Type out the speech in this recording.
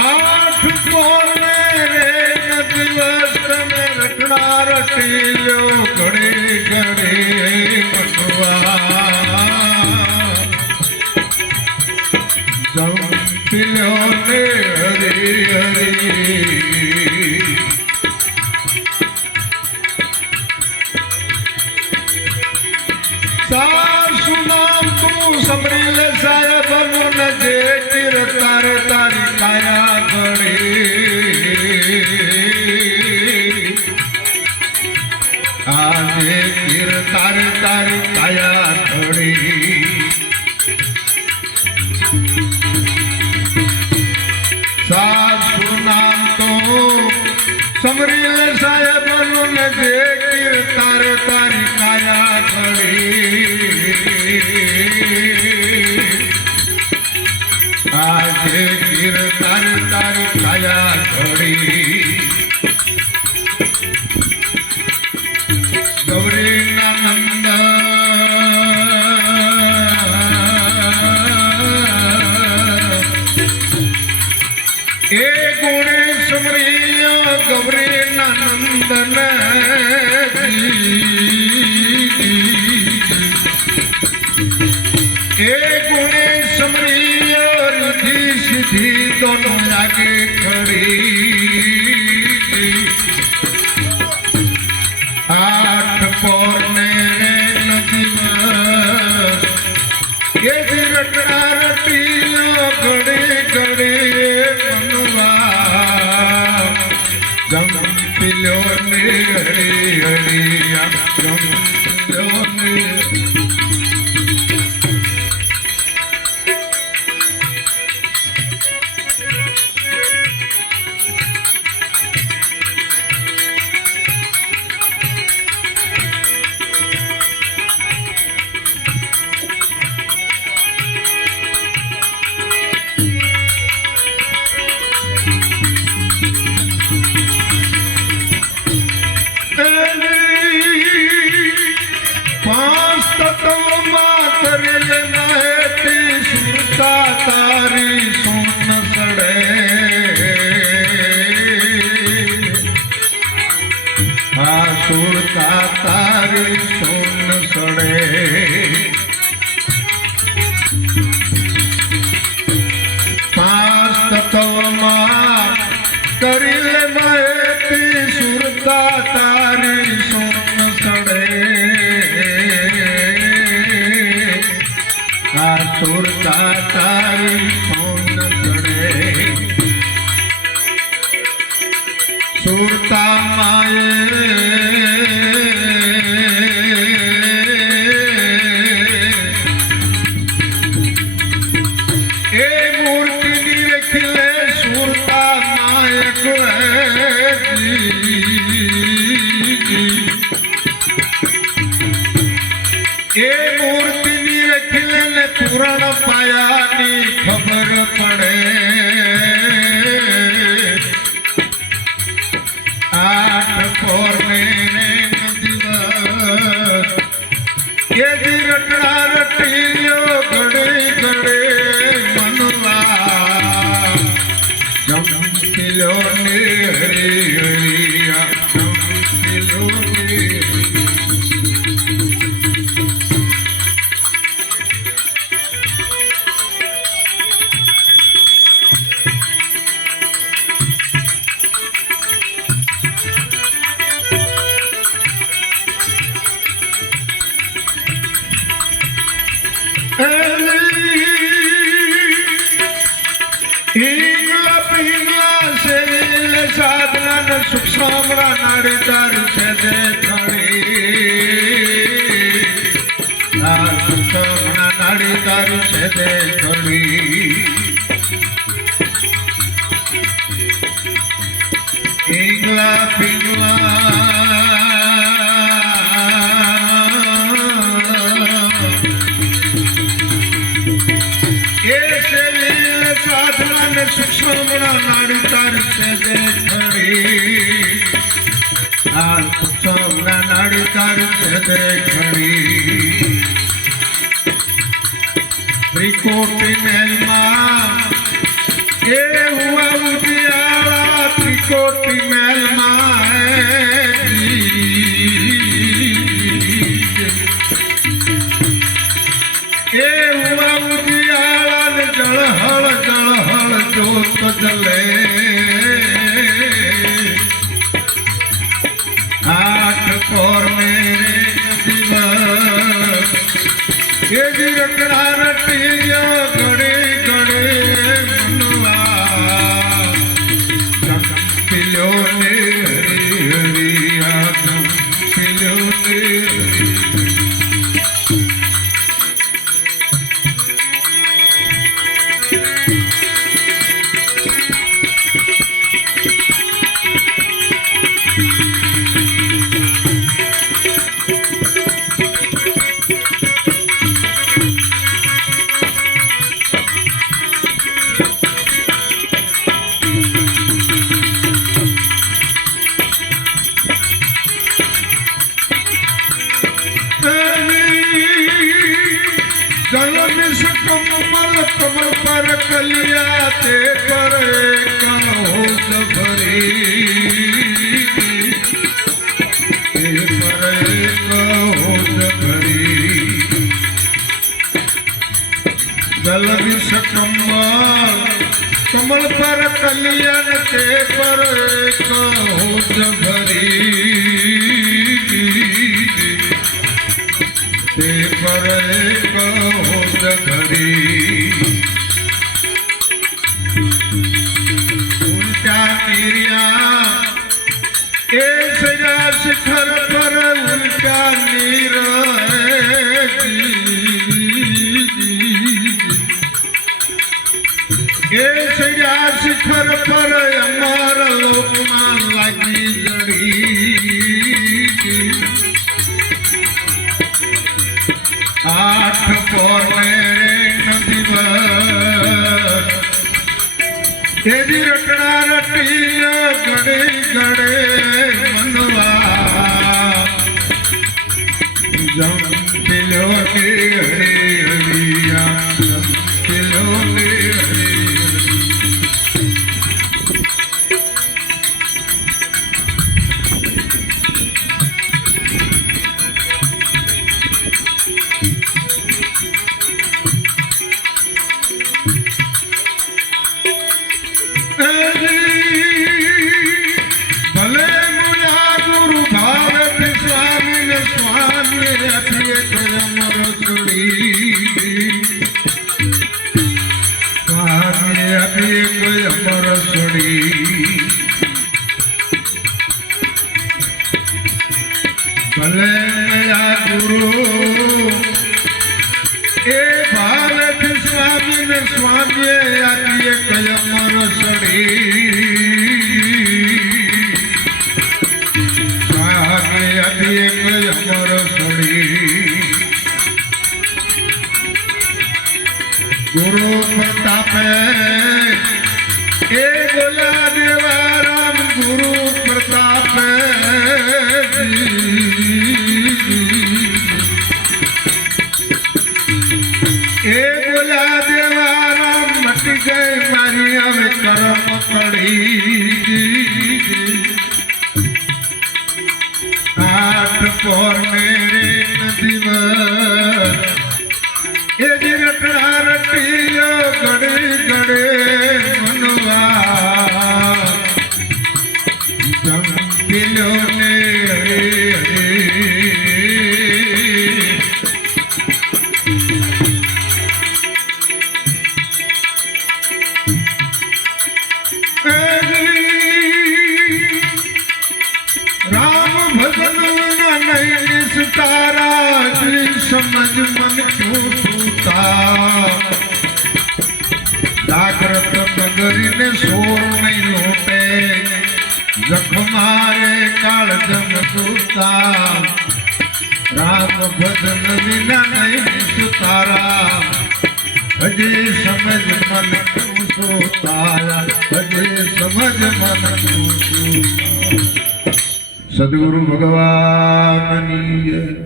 आठ कोने रे दिवस में रखना रटियो घड़े घड़े मनवा जंपियो ने हरी हरी सासु नाम तू समरील साहेब मुन जे तिर तार तारी काया घड़ी आजे तिर तार तारी काया घड़ी सासु नाम तो समरील साहेब मुन जे तिर तार तारी काया घड़ी आजे गिर तार तार काया घड़ी गौरी नंद ए गुणी सुमरियो गौरी नंदन ए गुणी सुमरियो रिद्धि सिद्धि दोनों आगे खड़ी आठ पौने नदीमा ये रटना रटियो घड़े घड़े मनवा जंपिलो ने हरी हरिया जंपिलो ने पांच तत्व करेल महती सुरता तारी सोन सड़े सुरता तारी सोन सड़े पांच तत्व करेल महती सुरता तारी सोन सड़े सुरता तारी सोन सड़े सुरता माए ए मूर्ति निरखिले सुरता नायक ए मूर्ति निरखिले ने पुराण पाया नी खबर पड़े आठ पौने दिवस ये रटना रटियो घड़े घड़े मनवा जंपिलो ने हरी हरिया जंपिलो ने साधना सुख सामरा नाड़ी तारी से खड़ी सुख सामरा नाड़ी तारी से खड़ी इंगला पिंगला साधना सुख सामरा नाड़ी तारी से खड़ी सोमना नाड़ी तारी से खड़ी त्रिकोटि महल मां ए हुआ उजियारा त्रिकोटि महल मां ए हुआ उजियारा जलहल जोत जले आठ पौर मेरे दिवस ये जी रखड़ा रटिया गड़े गड़े मनवा पिलो ने हरी हरिया पिलो ने कमल कमल पर कलिया ते पर कहो भरी ते पर कहो भरी जल विष कमल कमल पर कलियन ते पर कहो भरी ते पर कहो घड़ी उनका नीरिया ए सजा शिखर पर उनका नीर ए सजा शिखर पर अमर लोकमा लगी जड़ी आठ पौर मेरे नदीवर तेरी रटना रटिया गड़े गड़े मनवा जम पिलो के हरे हरिया पिलो के हरे भले मुझा गुरु भारत स्वामी ने स्वामी अथिय अमर सुड़ी स्वामी अथिय अमर सुड़ी भले मुझा गुरु ए भारत स्वामी ने स्वामी अथिय अमर सुड़ी अमर सुड़ी गुरु प्रताप ए बोला देवा राम गुरु प्रताप ए बोला देवा राम मट गए मारिया में करम पड़ी आठ पौर मेरे नदीवर ये जी रटड़ा रटियो गड़े गड़े मनवा जम पिलो ने हरे राम भजन नहीं सितारा समझ मन क्यों सूता जागृत बगरी ने शोर नहीं लौटे जखमारे काल जम सूता राम भजन बिना नहीं सुतारा भजे समझ मन क्यों सोता भजे समझ मन क्यों सोता। सद्गुरु भगवान की जय।